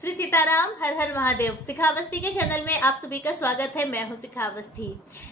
श्री सीताराम। हर हर महादेव। शिखा अवस्थी के चैनल में आप सभी का स्वागत है। मैं हूं शिखा अवस्थी।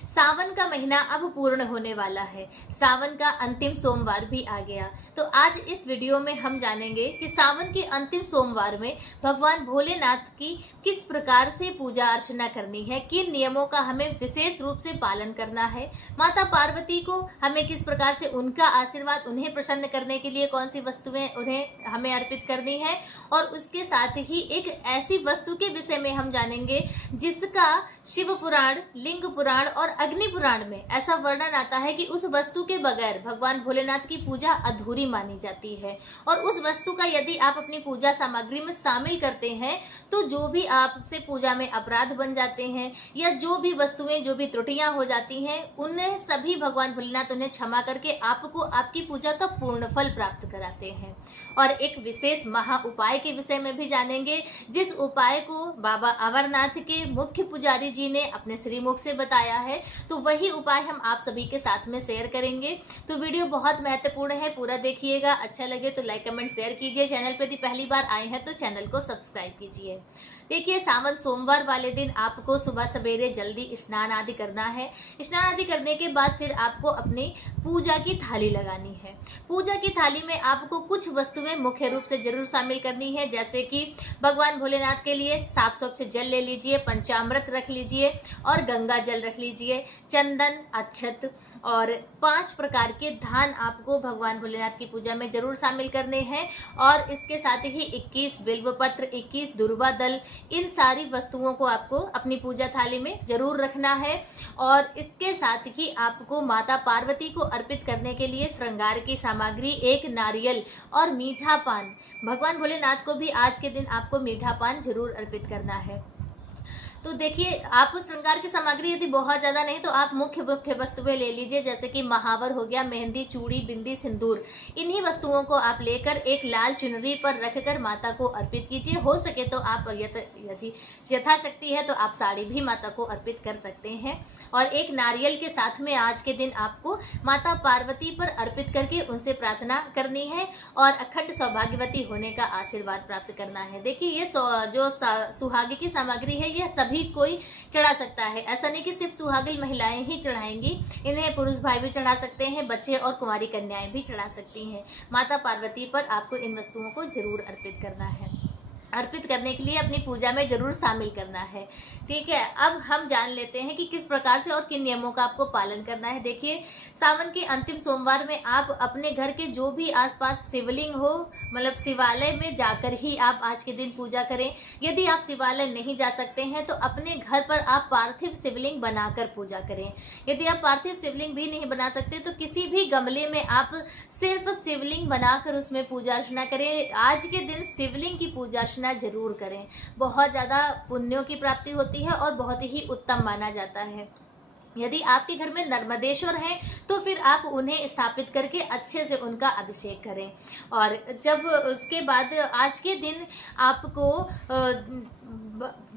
सावन का महीना अब पूर्ण होने वाला है। सावन का अंतिम सोमवार भी आ गया। तो आज इस वीडियो में हम जानेंगे कि सावन के अंतिम सोमवार में भगवान भोलेनाथ की किस प्रकार से पूजा अर्चना करनी है, किन नियमों का हमें विशेष रूप से पालन करना है, माता पार्वती को हमें किस प्रकार से उनका आशीर्वाद, उन्हें प्रसन्न करने के लिए कौन सी वस्तुएं उन्हें हमें अर्पित करनी है, और उसके साथ ही एक ऐसी वस्तु के विषय में हम जानेंगे जिसका शिव पुराण, लिंग पुराण और अग्नि पुराण में ऐसा वर्णन आता है कि उस वस्तु के बगैर भगवान भोलेनाथ की पूजा अधूरी मानी जाती है। और उस वस्तु का यदि आप अपनी पूजा सामग्री में शामिल करते हैं तो जो भी आपसे पूजा में अपराध बन जाते हैं या जो भी वस्तुएं, जो भी त्रुटियां हो जाती हैं, उन्हें सभी भगवान भोलेनाथ उन्हें क्षमा करके आपको आपकी पूजा का पूर्ण फल प्राप्त कराते हैं। और एक विशेष महा उपाय के विषय में भी जानेंगे, जिस उपाय को बाबा अमरनाथ के मुख्य पुजारी जी ने अपने श्रीमुख से बताया है। तो वही उपाय हम आप सभी के साथ में शेयर करेंगे। तो वीडियो बहुत महत्वपूर्ण है, पूरा देखिएगा। अच्छा लगे तो लाइक कमेंट शेयर कीजिए। चैनल पर यदि पहली बार आए हैं तो चैनल को सब्सक्राइब कीजिए। देखिए, सावन सोमवार वाले दिन आपको सुबह सवेरे जल्दी स्नान आदि करना है। स्नान आदि करने के बाद फिर आपको अपनी पूजा की थाली लगानी है। पूजा की थाली में आपको कुछ वस्तुएं मुख्य रूप से जरूर शामिल करनी है, जैसे कि भगवान भोलेनाथ के लिए साफ स्वच्छ जल ले लीजिए, पंचामृत रख लीजिए और गंगा जल रख लीजिए, चंदन, अक्षत और 5 प्रकार के धान आपको भगवान भोलेनाथ की पूजा में जरूर शामिल करने हैं। और इसके साथ ही 21 बिल्व पत्र, 21 दुर्वा दल, इन सारी वस्तुओं को आपको अपनी पूजा थाली में जरूर रखना है। और इसके साथ ही आपको माता पार्वती को अर्पित करने के लिए श्रृंगार की सामग्री, एक नारियल और मीठा पान। भगवान भोलेनाथ को भी आज के दिन आपको मीठा पान जरूर अर्पित करना है। तो देखिए, आप श्रृंगार की सामग्री यदि बहुत ज्यादा नहीं तो आप मुख्य वस्तुएं ले लीजिए, जैसे कि महावर हो गया, मेहंदी, चूड़ी, बिंदी, सिंदूर। इन्हीं वस्तुओं को आप लेकर एक लाल चुनरी पर रखकर माता को अर्पित कीजिए। हो सके तो आप यदि यथाशक्ति है तो आप साड़ी भी माता को अर्पित कर सकते हैं। और एक नारियल के साथ में आज के दिन आपको माता पार्वती पर अर्पित करके उनसे प्रार्थना करनी है और अखंड सौभाग्यवती होने का आशीर्वाद प्राप्त करना है। देखिए, ये जो सुहागी की सामग्री है ये सभी कोई चढ़ा सकता है। ऐसा नहीं कि सिर्फ सुहागिन महिलाएं ही चढ़ाएंगी, इन्हें पुरुष भाई भी चढ़ा सकते हैं, बच्चे और कुंवारी कन्याएं भी चढ़ा सकती हैं। माता पार्वती पर आपको इन वस्तुओं को जरूर अर्पित करना है। अर्पित करने के लिए अपनी पूजा में जरूर शामिल करना है। ठीक है, अब हम जान लेते हैं कि किस प्रकार से और किन नियमों का आपको पालन करना है। देखिए, सावन के अंतिम सोमवार में आप अपने घर के जो भी आसपास शिवलिंग हो, मतलब शिवालय में जाकर ही आप आज के दिन पूजा करें। यदि आप शिवालय नहीं जा सकते हैं तो अपने घर पर आप पार्थिव शिवलिंग बनाकर पूजा करें। यदि आप पार्थिव शिवलिंग भी नहीं बना सकते तो किसी भी गमले में आप सिर्फ शिवलिंग बनाकर उसमें पूजा अर्चना करें। आज के दिन शिवलिंग की पूजा जरूर करें। बहुत ज्यादा पुण्यों की प्राप्ति होती है और बहुत ही उत्तम माना जाता है। यदि आपके घर में नर्मदेश्वर हैं तो फिर आप उन्हें स्थापित करके अच्छे से उनका अभिषेक करें। और जब उसके बाद आज के दिन आपको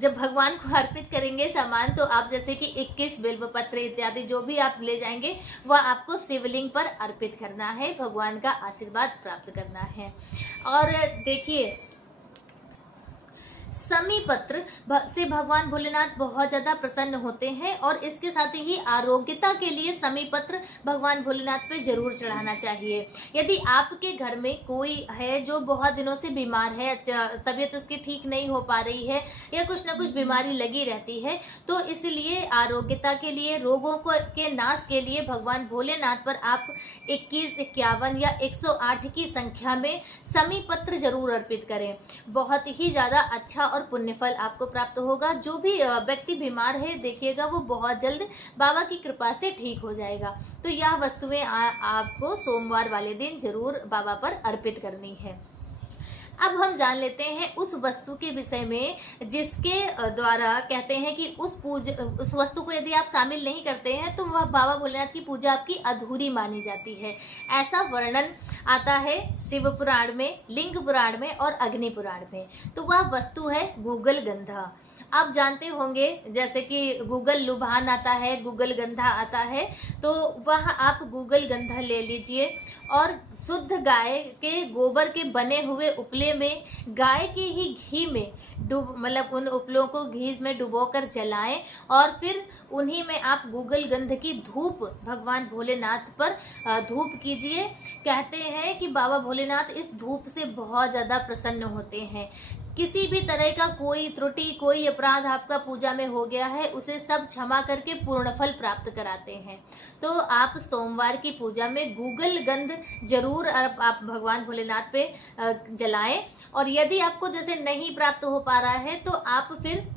जब भगवान को अर्पित करेंगे सामान, तो आप जैसे कि 21 बिल्व पत्र इत्यादि जो भी आप ले जाएंगे वह आपको शिवलिंग पर अर्पित करना है, भगवान का आशीर्वाद प्राप्त करना है। और देखिए, समी पत्र से भगवान भोलेनाथ बहुत ज्यादा प्रसन्न होते हैं और इसके साथ ही आरोग्यता के लिए समी पत्र भगवान भोलेनाथ पे जरूर चढ़ाना चाहिए। यदि आपके घर में कोई है जो बहुत दिनों से बीमार है, तबीयत उसकी ठीक नहीं हो पा रही है या कुछ ना कुछ बीमारी लगी रहती है, तो इसलिए आरोग्यता के लिए, रोगों को के नाश के लिए भगवान भोलेनाथ पर आप 21, 51 या 108 की संख्या में समी पत्र जरूर अर्पित करें। बहुत ही ज्यादा अच्छा और पुण्य फल आपको प्राप्त होगा। जो भी व्यक्ति बीमार है, देखिएगा वो बहुत जल्द बाबा की कृपा से ठीक हो जाएगा। तो यह वस्तुएं आपको सोमवार वाले दिन जरूर बाबा पर अर्पित करनी है। अब हम जान लेते हैं उस वस्तु के विषय में जिसके द्वारा कहते हैं कि उस वस्तु को यदि आप शामिल नहीं करते हैं तो वह बाबा भोलेनाथ की पूजा आपकी अधूरी मानी जाती है। ऐसा वर्णन आता है शिव पुराण में, लिंग पुराण में और अग्नि पुराण में। तो वह वस्तु है गूगल गंधा। आप जानते होंगे जैसे कि गूगल लुभान आता है, गूगल गंधा आता है, तो वह आप गूगल गंधा ले लीजिए और शुद्ध गाय के गोबर के बने हुए उपले में गाय के ही घी में मतलब उन उपलों को घी में डुबोकर जलाएं और फिर उन्हीं में आप गूगल गंध की धूप भगवान भोलेनाथ पर धूप कीजिए। कहते हैं कि बाबा भोलेनाथ इस धूप से बहुत ज़्यादा प्रसन्न होते हैं। किसी भी तरह का कोई त्रुटि, कोई अपराध आपका पूजा में हो गया है, उसे सब क्षमा करके पूर्ण फल प्राप्त कराते हैं। तो आप सोमवार की पूजा में गूगल गंध जरूर आप भगवान भोलेनाथ पे जलाएं। और यदि आपको जैसे नहीं प्राप्त हो पा रहा है तो आप फिर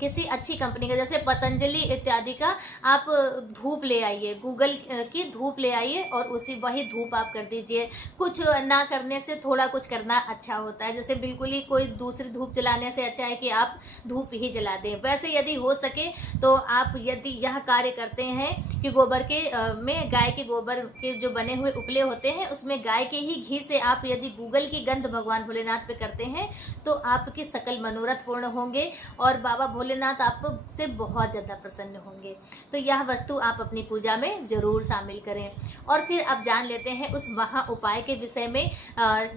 किसी अच्छी कंपनी का जैसे पतंजलि इत्यादि का आप धूप ले आइए, गूगल की धूप ले आइए और वही धूप आप कर दीजिए। कुछ ना करने से थोड़ा कुछ करना अच्छा होता है। जैसे बिल्कुल ही कोई दूसरी धूप जलाने से अच्छा है कि आप धूप ही जला दें। वैसे यदि हो सके तो आप यदि यह कार्य करते हैं कि गोबर के में गाय के गोबर के जो बने हुए उपले होते हैं उसमें गाय के ही घी से आप यदि गूगल की गंध भगवान भोलेनाथ पे करते हैं तो आपकी सकल मनोरथ पूर्ण होंगे और बाबा भोलेनाथ आपसे बहुत ज़्यादा प्रसन्न होंगे। तो यह वस्तु आप अपनी पूजा में ज़रूर शामिल करें। और फिर अब जान लेते हैं उस महा उपाय के विषय में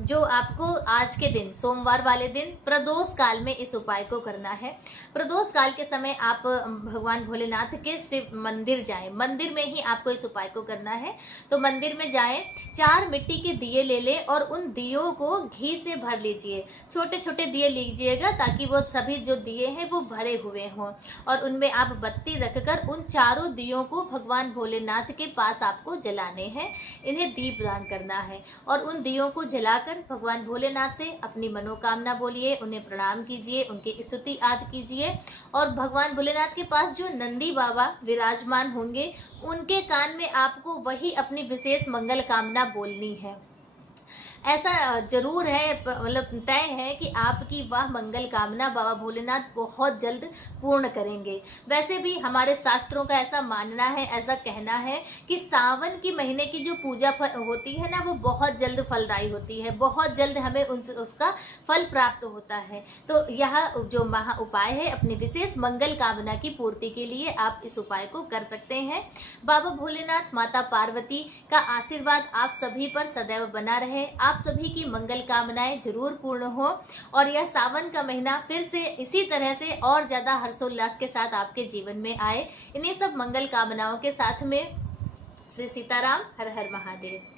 जो आपको आज के दिन सोमवार वाले दिन प्रदोष काल में इस उपाय को करना है। प्रदोष काल के समय आप भगवान भोलेनाथ के शिव मंदिर जाएं। मंदिर में ही आपको इस उपाय को करना है। तो मंदिर में जाएं, 4 मिट्टी के दिए ले लें और उन दियों को घी से भर लीजिए। छोटे छोटे दिए लीजिएगा ताकि वो सभी जो दिए हैं वो भरे हुए हों और उनमें आप बत्ती रखकर उन चारों दियों को भगवान भोलेनाथ के पास आपको जलाने हैं। इन्हें दीप दान करना है और उन दियों को जलाकर भगवान भोलेनाथ से अपनी मनोकामना बोलिए, उन्हें प्रणाम कीजिए, उनकी स्तुति आदि कीजिए और भगवान भोलेनाथ के पास जो नंदी बाबा विराजमान होंगे उनके कान में आपको वही अपनी विशेष मंगल कामना बोलनी है। ऐसा जरूर है, मतलब तय है कि आपकी वह मंगल कामना बाबा भोलेनाथ बहुत जल्द पूर्ण करेंगे। वैसे भी हमारे शास्त्रों का ऐसा मानना है, ऐसा कहना है कि सावन की महीने की जो पूजा होती है ना वो बहुत जल्द फलदायी होती है, बहुत जल्द हमें उसका फल प्राप्त होता है। तो यह जो महा उपाय है अपनी विशेष मंगल कामना की पूर्ति के लिए आप इस उपाय को कर सकते हैं। बाबा भोलेनाथ माता पार्वती का आशीर्वाद आप सभी पर सदैव बना रहे। आप सभी की मंगल कामनाएं जरूर पूर्ण हो और यह सावन का महीना फिर से इसी तरह से और ज्यादा हर्षोल्लास के साथ आपके जीवन में आए। इन्हीं सब मंगल कामनाओं के साथ में श्री सीताराम, हर हर महादेव।